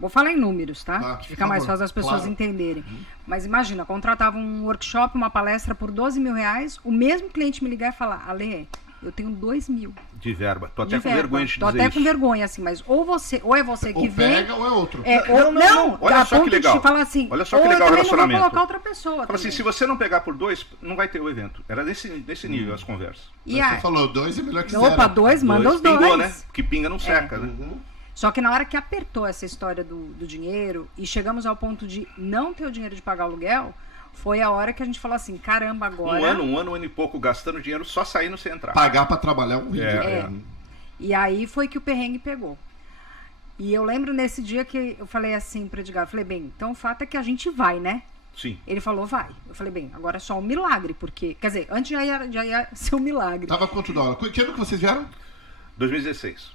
Vou falar em números, tá? Tá, Que fica mais fácil as pessoas claro. entenderem. Mas imagina, contratava um workshop, uma palestra por R$ 12.000, o mesmo cliente me ligar e falar, Ale, eu tenho 2.000. De verba. Tô até de com verba. vergonha de Tô dizer até isso. com vergonha, assim, mas ou é você que Ou vem... pega ou é outro. Não. Olha a só que ponto legal. de falar assim, Olha só ou que legal o eu também não vou relacionamento. colocar outra pessoa. Fala assim, também. se você não pegar por 2, não vai ter o evento. Era nesse nível as conversas. E Você aí, falou 2 é melhor que 0. opa, 2, manda os 2. Pingou, né? Porque pinga não seca, né? Só que na hora que apertou essa história do dinheiro e chegamos ao ponto de não ter o dinheiro de pagar o aluguel, foi a hora que a gente falou assim, caramba, agora... Um ano e pouco gastando dinheiro só saindo sem entrar. Pagar pra trabalhar um vídeo. E aí foi que o perrengue pegou. E eu lembro nesse dia que eu falei assim pro Edgar, eu falei, bem, então o fato é que a gente vai, né? Sim. Ele falou, vai. Eu falei, bem, agora é só um milagre, porque... Quer dizer, antes já ia ser um milagre. Tava quanto dólar? Que ano que vocês vieram? 2016.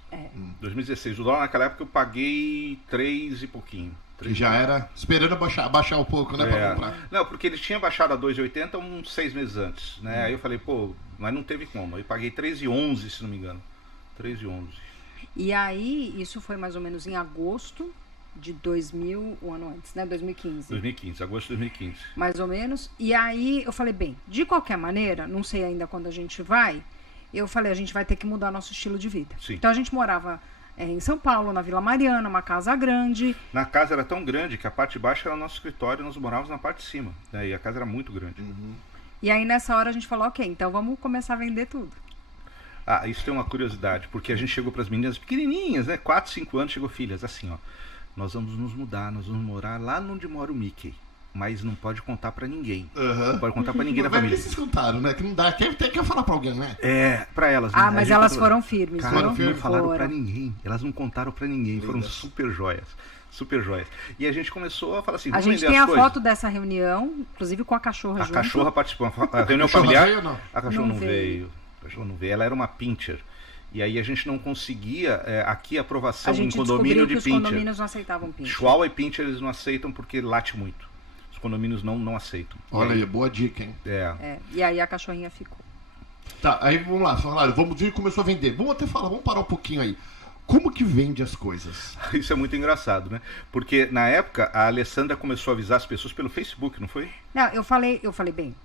2016. O dólar naquela época eu paguei 3 e pouquinho. Que já era esperando baixar um pouco, né? Pra comprar. Não, porque ele tinha baixado a 2,80 uns 6 meses antes, né? Aí eu falei, pô, mas não teve como. Aí eu paguei 3,11, se não me engano. 3,11. E aí, isso foi mais ou menos em agosto de 2000, o ano antes, né? 2015. 2015, agosto de 2015. Mais ou menos. E aí eu falei, bem, de qualquer maneira, não sei ainda quando a gente vai, eu falei, a gente vai ter que mudar nosso estilo de vida. Sim. Então a gente morava em São Paulo, na Vila Mariana, uma casa grande. Na casa era tão grande que a parte de baixo era o nosso escritório e nós morávamos na parte de cima. Né? E a casa era muito grande. E aí nessa hora a gente falou, ok, então vamos começar a vender tudo. Ah, isso tem uma curiosidade, porque a gente chegou para as meninas pequenininhas, né? 4, 5 anos, chegou filhas, assim, ó. Nós vamos nos mudar, nós vamos morar lá onde mora o Mickey. Mas não pode contar pra ninguém. Não pode contar pra ninguém da Mas família. que vocês contaram, né? Que não dá. Quer falar pra alguém, né? É, pra elas. Ah, né? mas A gente elas falou, foram firmes, cara, foram? não falaram Foram. pra ninguém. Elas não contaram pra ninguém. Foram super joias. Super joias. E a gente começou a falar assim, A vamos gente vender tem as a coisas. foto dessa reunião, inclusive com a cachorra A junto. cachorra participou. A reunião cachorra familiar. veio ou não? A cachorra Não não veio. A cachorra não veio. Ela era uma pincher. E aí a gente não conseguia aqui aprovação A em gente condomínio descobriu que de os pincher. condomínios não aceitavam pincher. Chihuahua e pincher eles não aceitam porque late muito. Os condomínios não aceitam. Olha aí, boa dica, hein? E aí a cachorrinha ficou. Tá, aí vamos lá, falaram, vamos ver, começou a vender. Vamos até falar, vamos parar um pouquinho aí. Como que vende as coisas? Isso é muito engraçado, né? Porque na época a Alessandra começou a avisar as pessoas pelo Facebook, não foi? Não, eu falei, bem,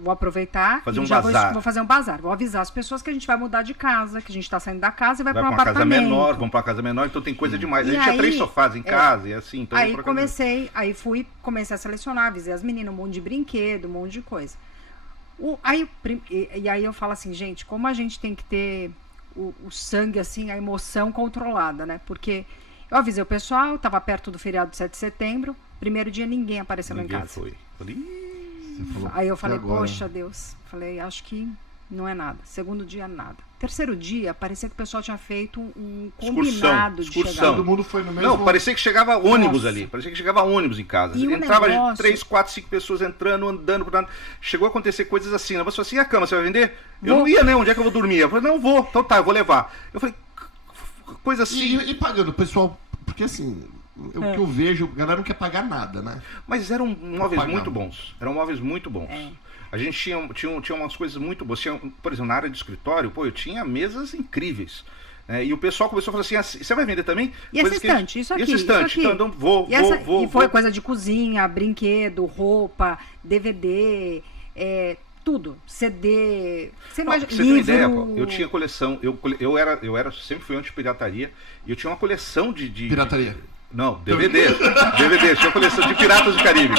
vou aproveitar Fazer e um já bazar. vou fazer um bazar. Vou avisar as pessoas que a gente vai mudar de casa, que a gente tá saindo da casa e vai Vai para pra um uma casa apartamento. menor, vamos pra uma casa menor, então tem coisa demais. E A gente tinha aí, 3 sofás em casa e assim, então Aí vamos pra casa comecei a selecionar, avisei as meninas, um monte de brinquedo, um monte de coisa. E aí eu falo assim, gente, como a gente tem que ter o sangue, assim, a emoção controlada, né? Porque eu avisei o pessoal, tava perto do feriado de 7 de setembro, primeiro dia ninguém apareceu lá em Ninguém casa. foi. Falei, "Ih". Aí eu falei, agora? poxa Deus, falei, acho que não é nada. Segundo dia, nada. Terceiro dia, parecia que o pessoal tinha feito um combinado de excursão. chegar. Todo mundo foi no mesmo... Não, parecia que chegava ônibus Nossa. ali. Parecia que chegava ônibus em casa. E o Entrava negócio- 3, 4, 5 pessoas entrando, andando. Chegou a acontecer coisas assim. Ela falou assim, e a cama, você vai vender? Eu Vou. não ia, né? Onde é que eu vou dormir? Eu falei, não, vou. Então tá, eu vou levar. Eu falei, coisa assim. E pagando, o pessoal... Porque assim, o que eu vejo, a galera não quer pagar nada, né? Mas eram móveis Pagava. muito bons. Eram móveis muito bons. A gente tinha umas coisas muito boas. Tinha, por exemplo, na área de escritório, pô, eu tinha mesas incríveis. E o pessoal começou a falar assim, você vai vender também? E essa Coisas que- estante, isso aqui, E essa estante, isso aqui. então vou. E foi coisa de cozinha, brinquedo, roupa, DVD, tudo. CD, você Não, imagina, pra você ter uma livro. ideia, pô, eu tinha coleção, sempre fui anti-pirataria, e eu tinha uma coleção de... Pirataria. Não, DVDs. DVDs, tinha uma coleção de Piratas do Caribe.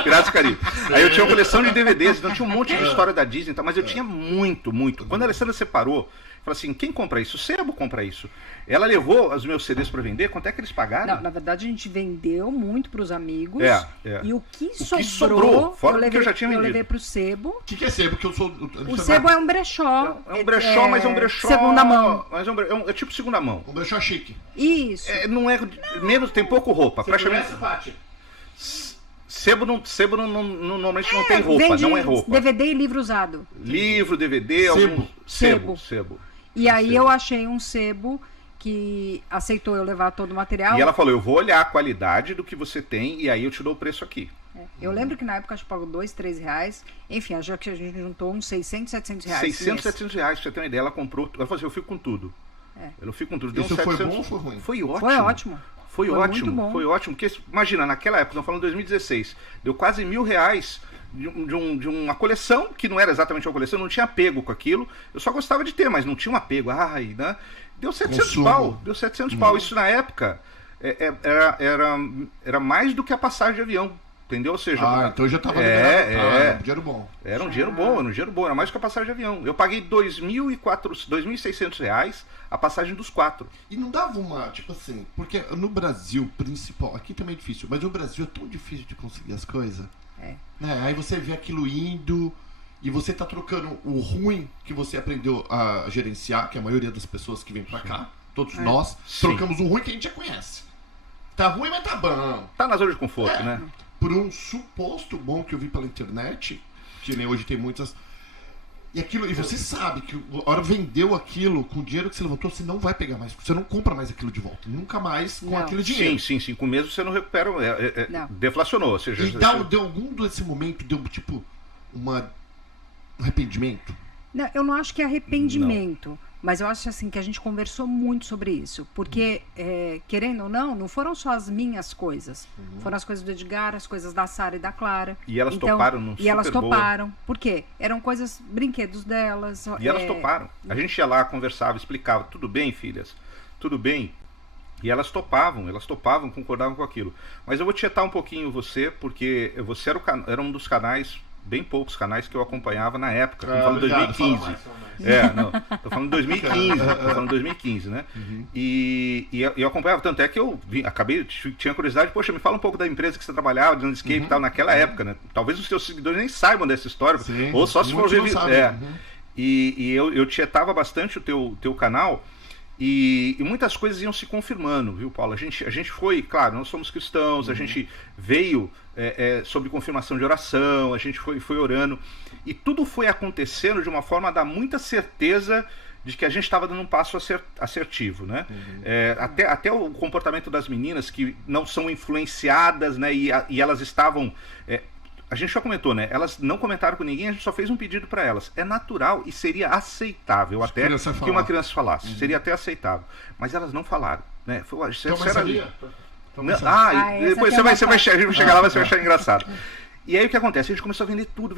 Aí eu tinha uma coleção de DVDs, então tinha um monte de história da Disney, mas eu tinha muito. Quando a Alessandra separou, falou assim, quem compra isso? O Sebo compra isso. Ela levou os meus CDs para vender, quanto é que eles pagaram? Não, na verdade a gente vendeu muito para os amigos. E o que sobrou, fora eu do que eu já tinha vendido. levei para o Sebo. O que é sebo? Porque eu sou... O Sebo é um brechó. É um brechó, mas é um brechó... Segunda mão. Mas é tipo segunda mão. Um brechó chique. Isso. Não é... Menos, tem pouco roupa. Praticamente... Conhece, Paty? Sebo normalmente não tem roupa, vende não é roupa. DVD e livro usado. Livro, DVD, alguns... Sebo. E aí eu achei um sebo que aceitou eu levar todo o material. E ela falou, eu vou olhar a qualidade do que você tem e aí eu te dou o preço aqui. Eu lembro que na época a gente pagou R$2, R$3. Enfim, já que a gente juntou uns 600, 700 reais. 600, 700 reais, pra você ter uma ideia. Ela comprou, ela falou assim, eu fico com tudo. Eu fico com tudo. Deu Isso uns foi 700. bom ou foi ruim? Foi ótimo. Foi ótimo. Foi ótimo, muito bom. foi ótimo. Porque, imagina, naquela época, estamos falando de 2016, deu quase R$1.000 de uma coleção, que não era exatamente uma coleção, eu não tinha apego com aquilo. Eu só gostava de ter, mas não tinha um apego. Ai, né? Deu 700 Consumo. pau. Deu 700 pau. Isso na época era mais do que a passagem de avião. Entendeu? Ou seja, então já tava liberado. Dinheiro bom. Era um dinheiro bom, era mais do que a passagem de avião. Eu paguei R$2.600 a passagem dos 4. E não dava uma, tipo assim, porque no Brasil, principal, aqui também é difícil, mas no Brasil é tão difícil de conseguir as coisas. Aí você vê aquilo indo e você tá trocando o ruim que você aprendeu a gerenciar, que é a maioria das pessoas que vêm pra cá, todos nós, trocamos o ruim que a gente já conhece. Tá ruim, mas tá bom. Tá na zona de conforto, né? Por um suposto bom que eu vi pela internet, que nem hoje tem muitas. E você sabe que a hora vendeu aquilo com o dinheiro que você levantou, você não vai pegar mais. Você não compra mais aquilo de volta. Nunca mais com aquele dinheiro. Sim. Com meses você não recupera. Deflacionou. Ou seja, E deu algum desse momento, deu tipo um arrependimento? Não, eu não acho que é arrependimento. Mas eu acho assim que a gente conversou muito sobre isso. Porque, querendo ou não foram só as minhas coisas. Foram as coisas do Edgar, as coisas da Sara e da Clara. E elas toparam num E elas toparam. Por quê? Eram coisas, brinquedos delas. E elas toparam. A gente ia lá, conversava, explicava. Tudo bem, filhas? Tudo bem? E elas topavam, concordavam com aquilo. Mas eu vou tietar um pouquinho você, porque você era um dos canais, bem poucos canais que eu acompanhava na época. Estamos falando de 2015. Tô falando de 2015, né? E eu acompanhava, tanto é que eu tinha curiosidade, poxa, me fala um pouco da empresa que você trabalhava, de landscape e tal, naquela época, né? Talvez os seus seguidores nem saibam dessa história, ou só se for ver. E eu tietava bastante o teu canal. E muitas coisas iam se confirmando, viu, Paulo? A gente foi, claro, nós somos cristãos, a gente veio sob confirmação de oração, a gente foi orando, e tudo foi acontecendo de uma forma a dar muita certeza de que a gente estava dando um passo assertivo, né? Até o comportamento das meninas, que não são influenciadas, né? E elas estavam... a gente já comentou, né? Elas não comentaram com ninguém, a gente só fez um pedido para elas. É natural e seria aceitável até que uma criança falasse. Seria até aceitável. Mas elas não falaram, né? Depois você vai chegar lá, você vai achar engraçado. E aí o que acontece? A gente começou a vender tudo.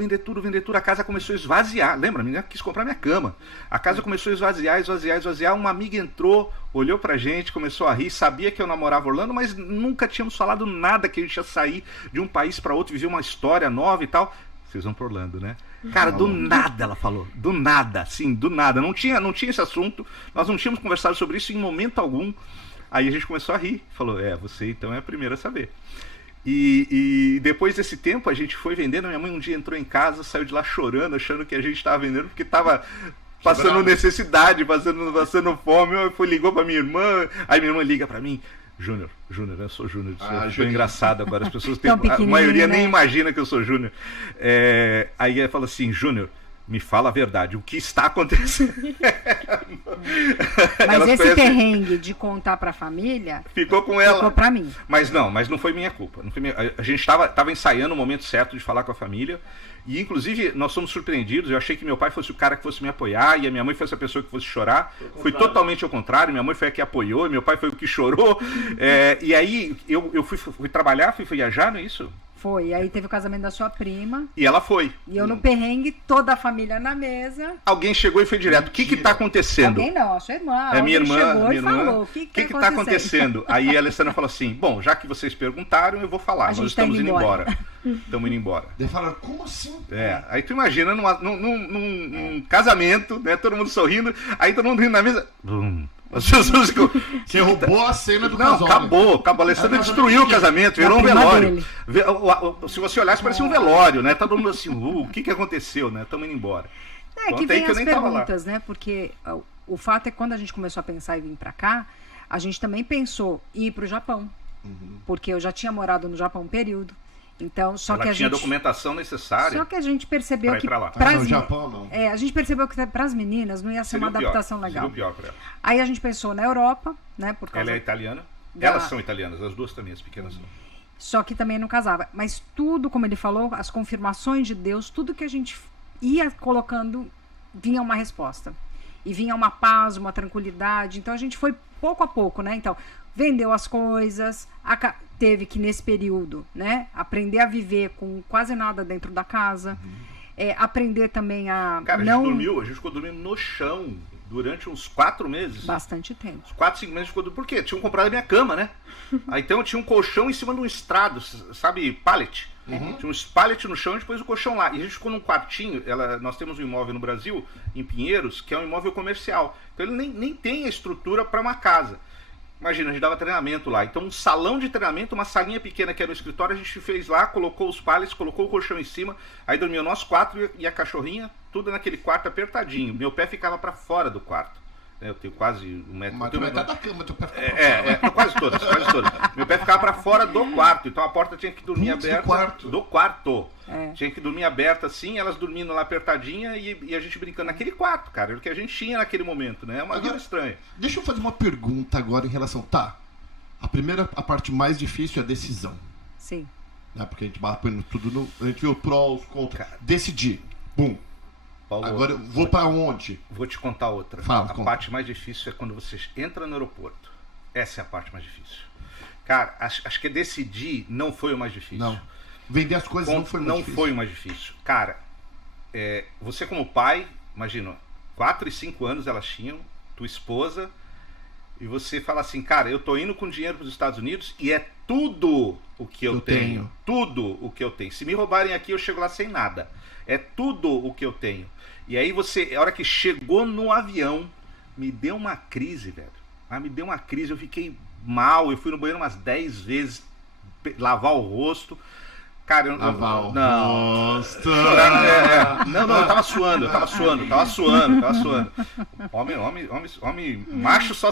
A casa começou a esvaziar. Lembra? A menina quis comprar minha cama. A casa começou a esvaziar. Uma amiga entrou, olhou pra gente, começou a rir, sabia que eu namorava Orlando, mas nunca tínhamos falado nada que a gente ia sair de um país pra outro, viver uma história nova e tal. Vocês vão pra Orlando, né? Cara, do nada ela falou. Do nada. Não tinha esse assunto. Nós não tínhamos conversado sobre isso em momento algum. Aí a gente começou a rir. Falou, você então é a primeira a saber. E depois desse tempo a gente foi vendendo. Minha mãe um dia entrou em casa, saiu de lá chorando, achando que a gente estava vendendo porque estava passando necessidade, passando fome. Ligou para minha irmã, aí minha irmã liga para mim: Júnior, eu sou Júnior. Foi engraçado agora, as pessoas a maioria nem imagina que eu sou Júnior. Aí ela fala assim: Júnior, me fala a verdade, o que está acontecendo? Mas esse perrengue de contar pra família ficou com ela. Ficou pra mim. Mas não foi minha culpa. A gente estava ensaiando o momento certo de falar com a família. E inclusive nós fomos surpreendidos. Eu achei que meu pai fosse o cara que fosse me apoiar e a minha mãe fosse a pessoa que fosse chorar. Foi totalmente ao contrário. Minha mãe foi a que apoiou e meu pai foi o que chorou. E aí eu fui trabalhar, fui viajar, não é isso? Foi, aí teve o casamento da sua prima. E ela foi. E eu no perrengue, toda a família na mesa. Alguém chegou e foi direto. O que tá acontecendo? Alguém não, a sua irmã. Minha irmã chegou minha e irmã. Falou, o que tá acontecendo? Aí a Alessandra falou assim: bom, já que vocês perguntaram, eu vou falar. Nós estamos indo embora. Estamos indo embora. Daí falaram, como assim? Aí tu imagina num casamento, né? Todo mundo sorrindo, aí todo mundo rindo na mesa. As pessoas... Você roubou a cena do casal. Acabou. A Alessandra destruiu o casamento, virou um velório. Se você olhasse, parecia um velório, né? Todo mundo assim, o que aconteceu, né? Estamos indo embora. Que vem as perguntas, né? Porque o fato é que quando a gente começou a pensar em vir pra cá, a gente também pensou em ir pro Japão. Porque eu já tinha morado no Japão um período. Então, ela tinha a documentação necessária. Só que a gente percebeu que no Japão não. a gente percebeu que para as meninas não ia ser uma adaptação legal. Pior pra ela. Aí a gente pensou na Europa, né? Por causa ela é italiana. Elas são italianas, as duas também, as pequenas são. Só que também não casava. Mas tudo, como ele falou, as confirmações de Deus, tudo que a gente ia colocando, vinha uma resposta. E vinha uma paz, uma tranquilidade. Então a gente foi pouco a pouco, né? Então, vendeu as coisas, teve que, nesse período, né, aprender a viver com quase nada dentro da casa, aprender também a Cara, não... a gente ficou dormindo no chão durante uns 4 meses. Bastante tempo. Uns 4, 5 meses ficou dormindo. Por quê? Tinham comprado a minha cama, né? Aí então eu tinha um colchão em cima de um estrado, sabe, pallet. Tinha um pallet no chão e depois o colchão lá. E a gente ficou num quartinho, nós temos um imóvel no Brasil, em Pinheiros, que é um imóvel comercial. Então ele nem tem a estrutura para uma casa. Imagina, a gente dava treinamento lá. Então um salão de treinamento, uma salinha pequena que era no escritório, a gente fez lá, colocou os pallets, colocou o colchão em cima, aí dormiam nós 4 e a cachorrinha, tudo naquele quarto apertadinho. Meu pé ficava para fora do quarto. Eu tenho quase 1 metro. Mas metade da cama, teu pé ficava quase todas. Meu pé ficava para fora do quarto, então a porta tinha que dormir aberta. Do quarto. Tinha que dormir aberta assim, elas dormindo lá apertadinha e a gente brincando naquele quarto, cara. Era o que a gente tinha naquele momento, né? É uma vida estranha. Deixa eu fazer uma pergunta agora em relação... A parte mais difícil é a decisão. Sim. Né? Porque a gente vai põe tudo a gente vê o pró, os contras. Decidir. Bum. Paulo, agora eu vou para onde? Vou te contar outra. Fala, a parte mais difícil é quando você entra no aeroporto. Essa é a parte mais difícil. Cara, acho que decidir não foi o mais difícil. Não. Vender as coisas não foi mais difícil. Não foi o mais difícil. Cara, você como pai, imagina, 4 e 5 anos elas tinham, tua esposa, e você fala assim, cara, eu tô indo com dinheiro para os Estados Unidos e é tudo o que eu tenho. Tudo o que eu tenho. Se me roubarem aqui, eu chego lá sem nada. É tudo o que eu tenho. E aí a hora que chegou no avião, me deu uma crise, velho. Me deu uma crise, eu fiquei mal, eu fui no banheiro umas 10 vezes, lavar o rosto. Cara, eu não. Não, eu tava suando. Homem, macho só